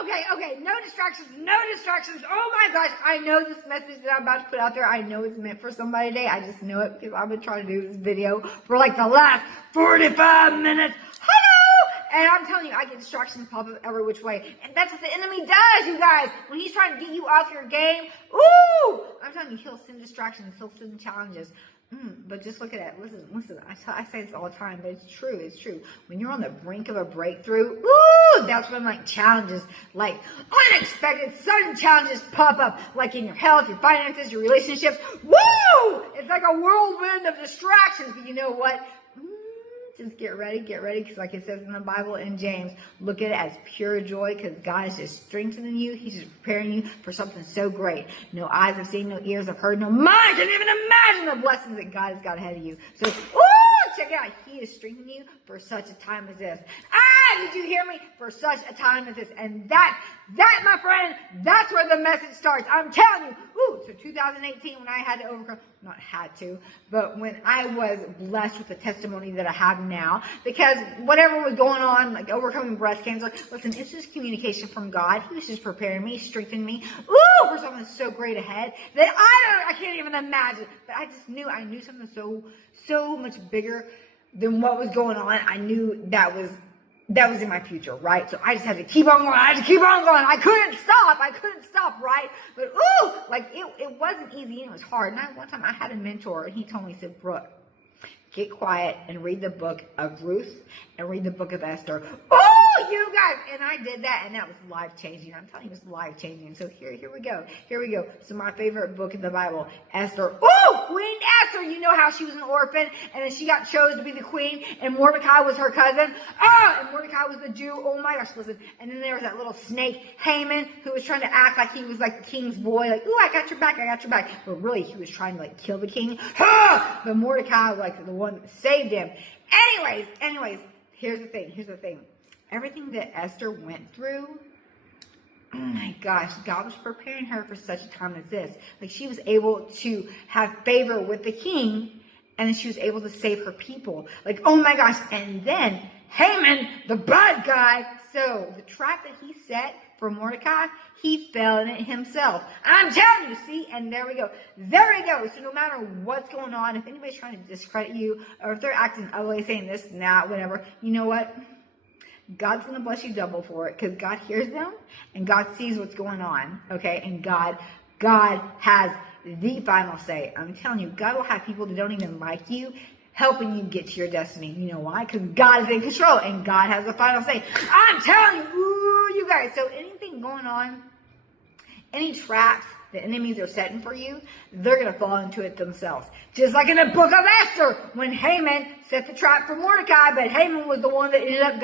Okay. No distractions. Oh my gosh. I know this message that I'm about to put out there, I know it's meant for somebody today. I just know it because I've been trying to do this video for like the last 45 minutes. Hello! And I'm telling you, I get distractions pop up every which way. And that's what the enemy does, you guys. When he's trying to get you off your game, ooh! I'm telling you, he'll send distractions. He'll send challenges. But just look at it. Listen. I say this all the time, but it's true. When you're on the brink of a breakthrough, ooh, that's when like challenges, like unexpected, sudden challenges pop up, like in your health, your finances, your relationships. Woo! It's like a whirlwind of distractions. But you know what? Just get ready, because like it says in the Bible in James, look at it as pure joy, because God is just strengthening you. He's just preparing you for something so great. No eyes have seen, no ears have heard, no mind can even imagine the blessings that God has got ahead of you. So, check it out. He is strengthening you for such a time as this. Did you hear me? For such a time as this. And that, my friend, that's where the message starts. I'm telling you. So 2018, when I had to overcome, not had to, but when I was blessed with the testimony that I have now, because whatever was going on, like overcoming breast cancer, listen, it's just communication from God. He was just preparing me, strengthening me, for something so great ahead that I can't even imagine. But I knew something so much bigger than what was going on. I knew that was in my future, right? So I just had to keep on going. I couldn't stop, right? But it wasn't easy and it was hard. And one time I had a mentor and he told me, he said, Brooke, get quiet and read the book of Ruth and read the book of Esther. You guys, and I did that, and that was life-changing. I'm telling you, it was life-changing. So here we go. So my favorite book in the Bible, Esther. Queen Esther. You know how she was an orphan, and then she got chosen to be the queen, and Mordecai was her cousin. And Mordecai was the Jew. Oh my gosh, listen. And then there was that little snake, Haman, who was trying to act like he was like the king's boy, like, I got your back. But really, he was trying to like kill the king. But Mordecai was like the one that saved him. Anyways, here's the thing. Everything that Esther went through, oh my gosh, God was preparing her for such a time as this. Like she was able to have favor with the king, and then she was able to save her people. Like, oh my gosh. And then Haman, the bad guy, so the trap that he set for Mordecai, he fell in it himself. I'm telling you, see, and there we go. So no matter what's going on, if anybody's trying to discredit you, or if they're acting ugly, saying this, that, whatever, you know what? God's going to bless you double for it, because God hears them and God sees what's going on. Okay. And God has the final say. I'm telling you, God will have people that don't even like you helping you get to your destiny. You know why? Because God is in control and God has the final say. I'm telling you, you guys. So anything going on, any traps the enemies are setting for you, they're going to fall into it themselves. Just like in the book of Esther, when Haman set the trap for Mordecai, but Haman was the one that ended up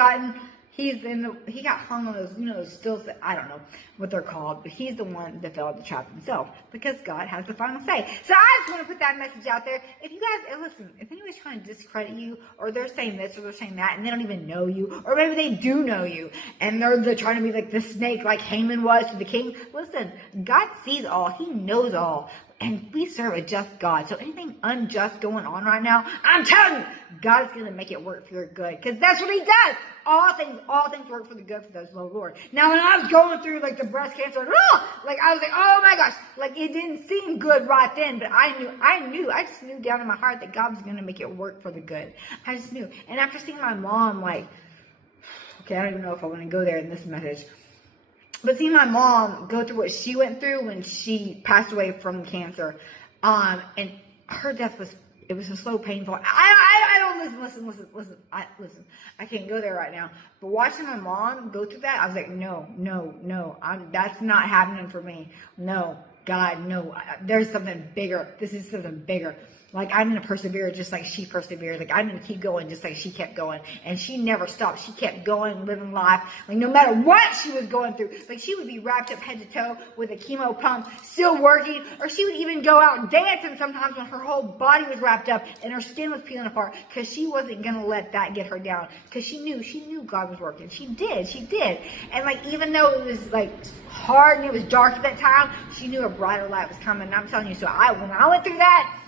he got hung on those, those stills that, I don't know what they're called, but he's the one that fell into the trap himself, because God has the final say. So I just want to put that message out there. If you guys, listen, if anybody's trying to discredit you, or they're saying this, or they're saying that, and they don't even know you, or maybe they do know you, and they're trying to be like the snake, like Haman was to the king, listen, God sees all, he knows all. And we serve a just God. So anything unjust going on right now, I'm telling you, God's going to make it work for your good. Because that's what he does. All things work for the good for those who love the Lord. Now, when I was going through like the breast cancer, I was like, oh my gosh, like it didn't seem good right then, but I just knew down in my heart that God was going to make it work for the good. I just knew. And after seeing my mom, like, okay, I don't even know if I want to go there in this message, but seeing my mom go through what she went through when she passed away from cancer, and her death was a slow, painful. I don't listen. I can't go there right now. But watching my mom go through that, I was like, no, that's not happening for me. No, God, no. There's something bigger. This is something bigger. Like, I'm going to persevere just like she persevered. Like, I'm going to keep going just like she kept going. And she never stopped. She kept going, living life. Like, no matter what she was going through. Like, she would be wrapped up head to toe with a chemo pump, still working. Or she would even go out dancing sometimes when her whole body was wrapped up and her skin was peeling apart. Because she wasn't going to let that get her down. Because she knew God was working. She did. And, like, even though it was, like, hard and it was dark at that time, she knew a brighter light was coming. And I'm telling you, so when I went through that,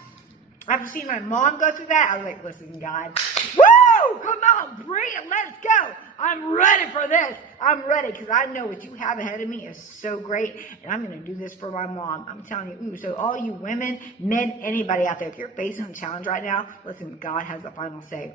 after seeing my mom go through that, I was like, listen, God, woo! Come on, bring it, let's go. I'm ready for this. I'm ready because I know what you have ahead of me is so great, and I'm going to do this for my mom. I'm telling you. Ooh, so all you women, men, anybody out there, if you're facing a challenge right now, listen, God has the final say.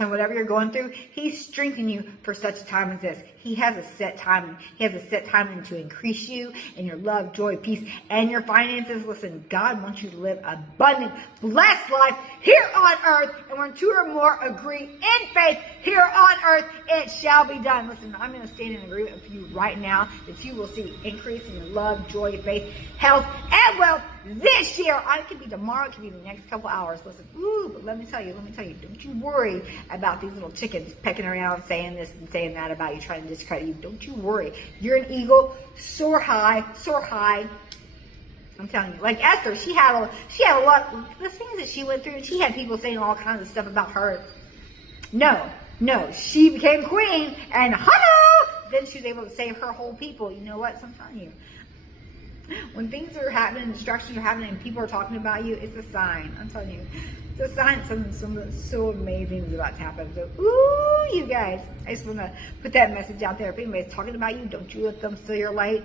And whatever you're going through, He's strengthening you for such a time as this. He has a set timing. He has a set timing to increase you in your love, joy, peace, and your finances. Listen, God wants you to live abundant, blessed life here on earth. And when two or more agree in faith here on earth, it shall be done. Listen, I'm going to stand in agreement with you right now that you will see increase in your love, joy, faith, health, and wealth this year. It could be tomorrow. It could be the next couple hours. Listen, but let me tell you, don't you worry about these little chickens pecking around saying this and saying that about you, trying to discredit you. Don't you worry. You're an eagle. Soar high, soar high. I'm telling you, like Esther, she had a lot, the things that she went through, she had people saying all kinds of stuff about her. No, she became queen, and then she was able to save her whole people. You know what? So I'm telling you, when things are happening, distractions are happening, and people are talking about you, it's a sign. I'm telling you. It's a sign something so amazing is about to happen. So, ooh, you guys, I just want to put that message out there. If anybody's talking about you, don't you let them steal your light.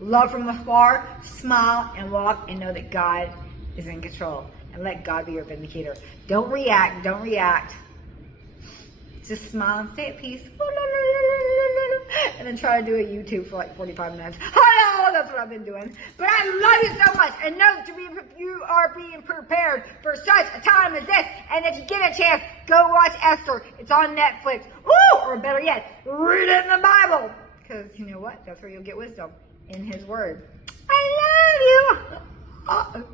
Love from afar, smile, and walk, and know that God is in control. And let God be your vindicator. Don't react. Just smile and stay at peace. And then try to do a YouTube for like 45 minutes. Hello, that's what I've been doing. But I love you so much. And know that you are being prepared for such a time as this. And if you get a chance, go watch Esther. It's on Netflix. Ooh, or better yet, read it in the Bible. Because you know what? That's where you'll get wisdom in His Word. I love you.